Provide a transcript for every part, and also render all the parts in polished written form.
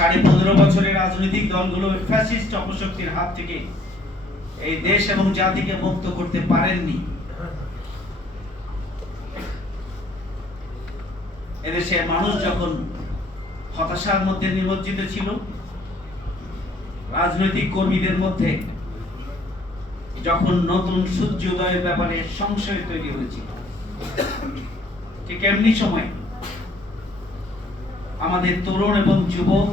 15.5 বছরের রাজনৈতিক দলগুলো ফ্যাসিস্ট অপশক্তির হাত থেকে এই দেশ এবং জাতিকে মুক্ত করতে পারেননি। এদেশে মানুষ যখন হতাশার মধ্যে নিমজ্জিত ছিল, রাজনৈতিক কর্মীদের মধ্যে যখন নতুন সূর্যোদয়ের ব্যাপারে সংশয় তৈরি হয়েছিল, ঠিক এমনি সময় আমাদের তরুণ এবং যুবক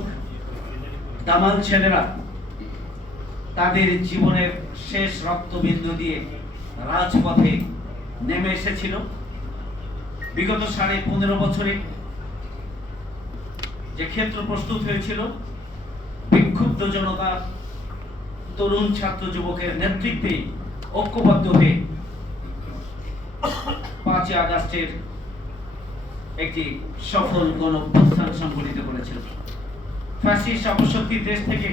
দামাল ছেলেরা তাদের জীবনের শেষ রক্তবিন্দু দিয়ে রাজপথে নেমে এসেছিল। বিগত 15.5 বছরে যে ক্ষেত্র প্রস্তুত হয়েছিল, বিক্ষুব্ধ জনতা তরুণ ছাত্র যুবকের নেতৃত্বে ঐক্যবদ্ধ হয়ে 5 আগস্টের একটি সফল গণঅভ্যুত্থান সংগঠিত করেছিল। ফ্যাসিস্ট অপশক্তির দেশ থেকে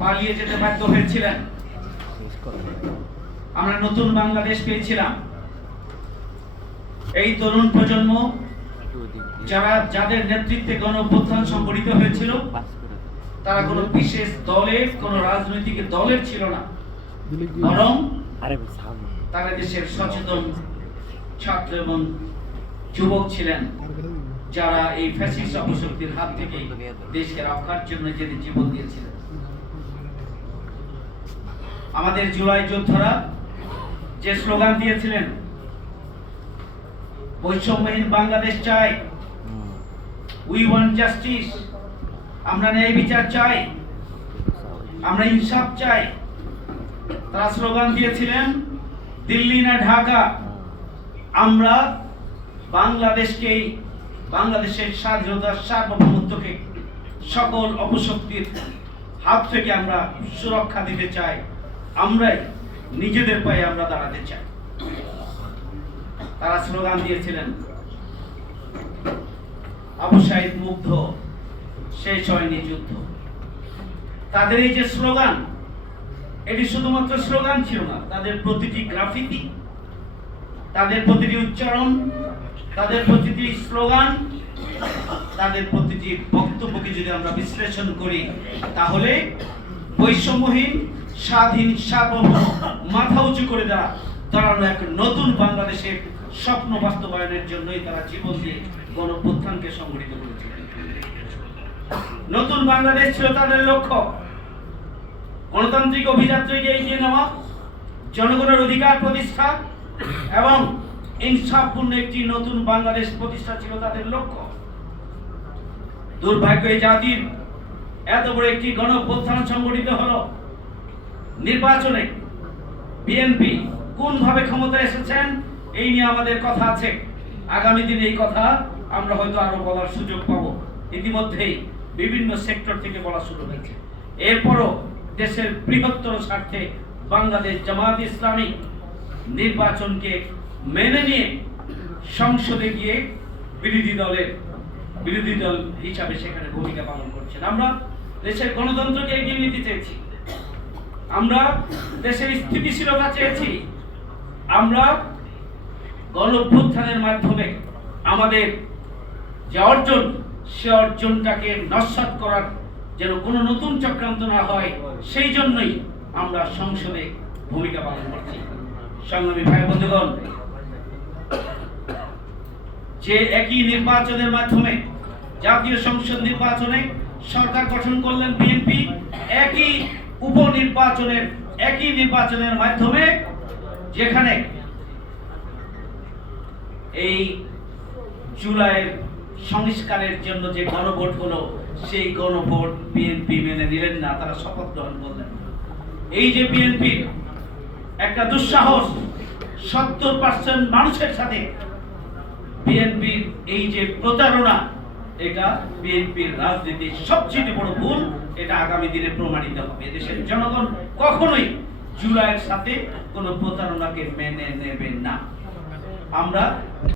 পালিয়ে যেতে বাধ্য হয়েছিলেন। আমরা নতুন বাংলাদেশ পেয়েছিলাম। এই তরুণ প্রজন্ম যাদের নেতৃত্বে গণঅভ্যুত্থান সংগঠিত হয়েছিল, তারা কোনো বিশেষ দলের, কোনো রাজনৈতিক দলের ছিল না, বরং তারা দেশের সচেতন ছাত্র এবং যুবক ছিলেন, যারা এই ফ্যাসিস্ট অপশক্তির হাত থেকে দেশকে রক্ষার জন্য নিজেদের জীবন দিয়েছিলেন। আমাদের জুলাই যোদ্ধারা যে স্লোগান দিয়েছিলেন, বৈষম্যহীন বাংলাদেশ চাই, উই ওয়ান্ট জাস্টিস, আমরা ন্যায় বিচার চাই, আমরা ইনসাফ চাই। তারা স্লোগান দিয়েছিলেন, দিল্লি না ঢাকা, আমরা বাংলাদেশের স্বাধীনতার সার্বভৌমত্বকে সকল অপশক্তির হাত থেকে আমরা সুরক্ষা দিতে চাই, আমরাই নিজেদের পায়ে আমরা দাঁড়াতে চাই। তারা স্লোগান দিয়েছিলেন, আবু সাইদ মুগ্ধ, শেষ হয়নি যুদ্ধ। তাদের এই যে স্লোগান, এটি শুধুমাত্র স্লোগান ছিল না, তাদের প্রতিটি গ্রাফিতি, তাদের প্রতিটি উচ্চারণ, তাদের প্রতিটি স্লোগান, তাদের প্রতিটি বক্তব্যকে যদি আমরা বিশ্লেষণ করি, তাহলে বৈষম্যহীন, স্বাধীন, সার্বভৌম, মাথা উঁচু করে দাঁড়ানো এক নতুন বাংলাদেশের স্বপ্ন বাস্তবায়নের জন্যই তারা জীবন দিয়ে গণঅভ্যুত্থানকে সংগঠিত করেছিলেন। নতুন বাংলাদেশ ছিল তাদের লক্ষ্য। গণতান্ত্রিক অভিযাত্রীকে এগিয়ে নেওয়া, জনগণের অধিকার প্রতিষ্ঠা এবং ইনসাফপূর্ণ একটি নতুন বাংলাদেশ প্রতিষ্ঠা ছিল তাদের লক্ষ্য। দুর্ভাগ্য, এই জাতির এত বড় একটি গণঅভ্যুত্থান সংগঠিত হলো। নির্বাচনে বিএনপি কোন ভাবে ক্ষমতায় এসেছেন, এই নিয়ে আমাদের কথা আছে। আগামী দিনে এই কথা আমরা হয়তো আরো বলার সুযোগ পাবো। ইতিমধ্যেই বিভিন্ন সেক্টর থেকে বলা শুরু হয়েছে। এরপরও দেশের বৃহত্তর স্বার্থে বাংলাদেশ জামায়াত ইসলামী নির্বাচনকে মেনে নিয়ে সংসদে গিয়ে বিরোধী দল হিসাবে সেখানে ভূমিকা পালন করছেন। আমরা দেশের গণতন্ত্রকে এগিয়ে নিতে চেয়েছি, আমরা দেশের স্থিতিশীলতা চেয়েছি, আমরা গণঅভ্যুত্থানের মাধ্যমে আমাদের যে অর্জন, সে অর্জনটাকে নস্যাৎ করার যেন কোনো নতুন চক্রান্ত না হয়, সেই জন্যই আমরা সংসদে ভূমিকা পালন করছি। সংগ্রামী ভাই বন্ধুগণ, যে একই নির্বাচনের মাধ্যমে, জাতীয় সংসদ নির্বাচনে সরকার গঠন করলেন বিএনপি, একই নির্বাচনের মাধ্যমে যেখানে এই জুলাইয়ের সংস্কারের জন্য যে গণভোট হলো, সেই গণভোট বিএনপি মেনে নিলেন না, তারা শপথ গ্রহণ করলেন। এই যে বিএনপির একটা দুঃসাহস, 70% মানুষের সাথে বিএনপির এই যে প্রতারণা, এটা বিএনপির রাজনীতির সবচেয়ে বড় ভুল। এটা আগামী দিনে প্রমাণিত হবে। দেশের জনগণ কখনোই জুলাইয়ের সাথে কোনো প্রতারণাকে মেনে নেবে না। আমরা